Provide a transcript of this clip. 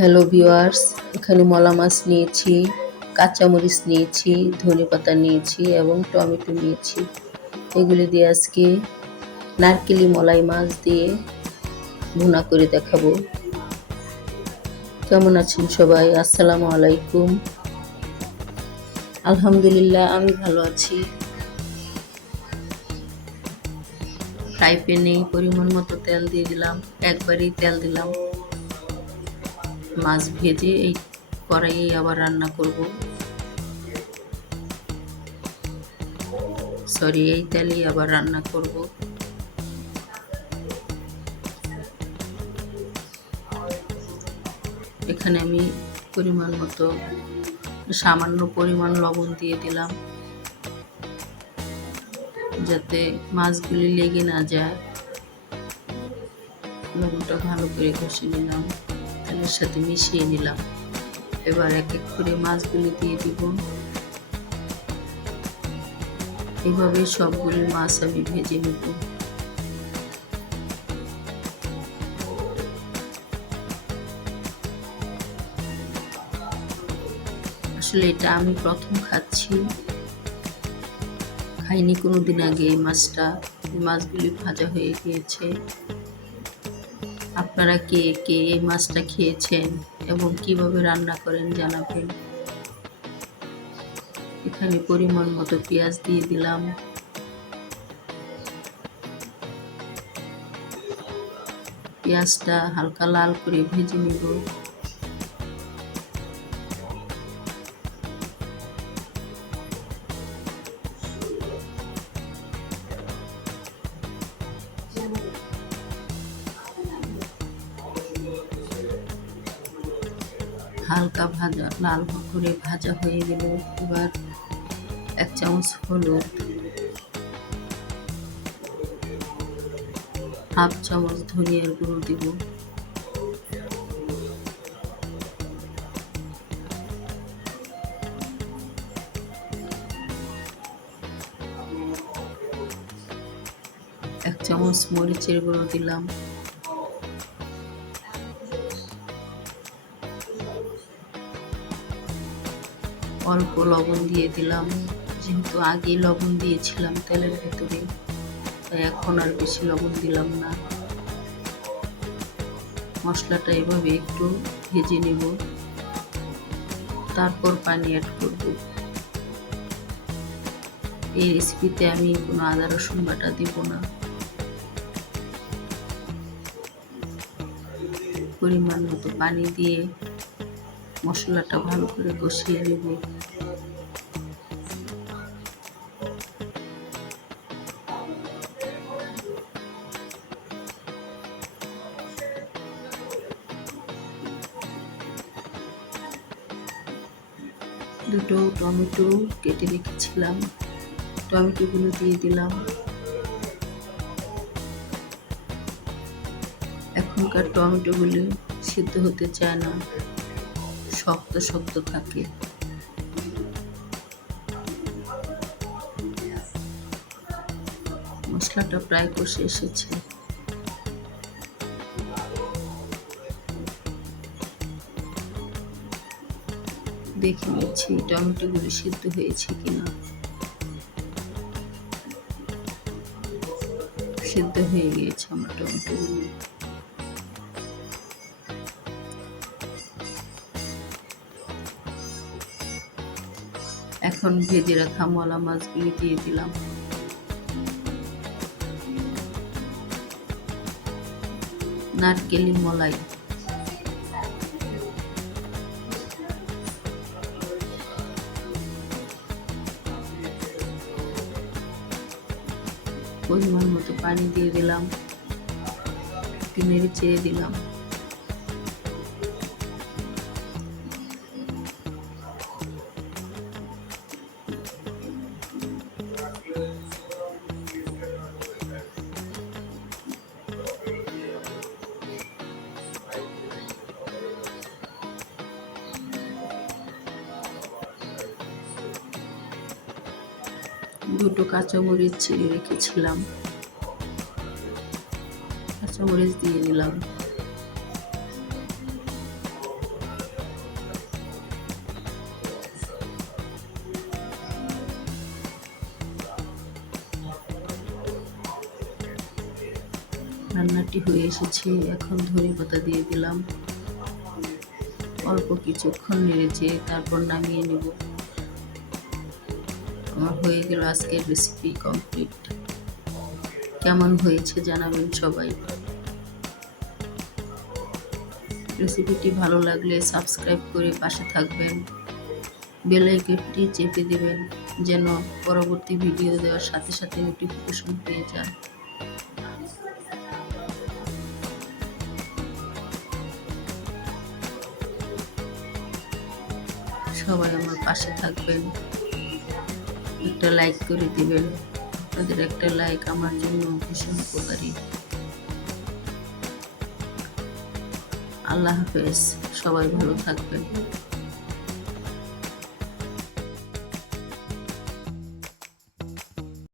Hello viewers, এখানে মলা মাছ নিয়েছি, কাঁচামরিচ নিয়েছি, ধনেপাতা নিয়েছি এবং টমেটো নিয়েছি। এগুলি দিয়ে আজকে নারকেলি মলাই মাছ দিয়ে ভুনা করে দেখাবো। কেমন আছেন সবাই? আসসালামু আলাইকুম। আলহামদুলিল্লাহ, আমি ভালো আছি। ফ্রাই প্যানে পরিমাণ মতো তেল দিয়ে দিলাম, একবারই তেল দিলাম। মাছ ভেজে এই কড়াইয়ে আবার রান্না করব। এই তেলেই আবার রান্না করব। এখানে আমি সামান্য পরিমাণ লবণ দিয়ে দিলাম, যাতে মাছগুলি লেগে না যায়। লবণটা ভালো করে ঘষে নিলাম, তেলের সাথে মিশিয়ে নিলাম। এবার এক এক করে মাছগুলি দিয়ে দিব। এভাবে সবগুলি মাছ আমি ভেজে নেব। আসলে এটা আমি প্রথম খাচ্ছি, খাইনি কোনোদিন আগে এই মাছটা। মাছগুলি ভাজা হয়ে গিয়েছে। আপনারা কে কে এই মাছটা খেয়েছেন এবং কিভাবে রান্না করেন জানাবেন। এখানে পরিমাণ মতো পেঁয়াজ দিয়ে দিলাম। পেঁয়াজটা হালকা লাল করে ভেজে নেব। হালকা লাল করে ভাজা হয়ে গেল। এবার 1 চামচ হলুদ, 1/2 চামচ ধনিয়ার গুঁড়ো দিব। এক চামচ মরিচের গুঁড়ো দিলাম। অল্প লবণ দিয়ে দিলাম, যেহেতু আগে লবণ দিয়েছিলাম তেলের ভেতরে, তাই এখন আর বেশি লবণ দিলাম না। মশলাটা এভাবে একটু ভেজে নেব, তারপর পানি অ্যাড করব। এই রেসিপিতে আমি কোনো আদা রসুন বাটা দিব না। পরিমাণ মতো পানি দিয়ে মশলাটা ভালো করে কষিয়ে নেব। দুটো টমেটো কেটে রেখেছিলাম, টমেটোগুলো দিয়ে দিলাম। এখনকার টমেটোগুলো সিদ্ধ হতে চায় না, শক্ত শক্ত থাকে। মশলাটা প্রায় কষে এসেছে। দেখে নিচ্ছি টমেটোগুলো সিদ্ধ হয়েছে কিনা। সিদ্ধ হয়ে গিয়েছে আমার টমেটোগুলো। এখন ভেজে রাখা মলা মাছগুলি দিয়ে দিলাম। নারকেলি মলাই, পরিমাণ মতো পানি দিয়ে দিলাম, একটু নেড়ে চেড়ে দিলাম। দুটো কাঁচামরিচ ছিঁড়ে রেখেছিলাম, কাঁচামরিচ দিয়ে দিলাম। রান্নাটি হয়ে এসেছে, এখন ধনেপাতা দিয়ে দিলাম, অল্প কিছুক্ষণ নেড়েচে তারপর নামিয়ে নেব। আমার হয়ে গেল আজকের রেসিপি কমপ্লিট। কেমন হয়েছে জানাবেন সবাই। রেসিপিটি ভালো লাগলে সাবস্ক্রাইব করে পাশে থাকবেন, বেল আইকনটি চেপে দেবেন যেন পরবর্তী ভিডিও দেওয়ার সাথে সাথে নোটিফিকেশন পেয়ে যান। সবাই আমার পাশে থাকবেন, একটা লাইক করে দিবেন। আপনাদের একটা লাইক আমার জন্য ভীষণ উপকারী। আল্লাহ হাফেজ, সবাই ভালো থাকবেন।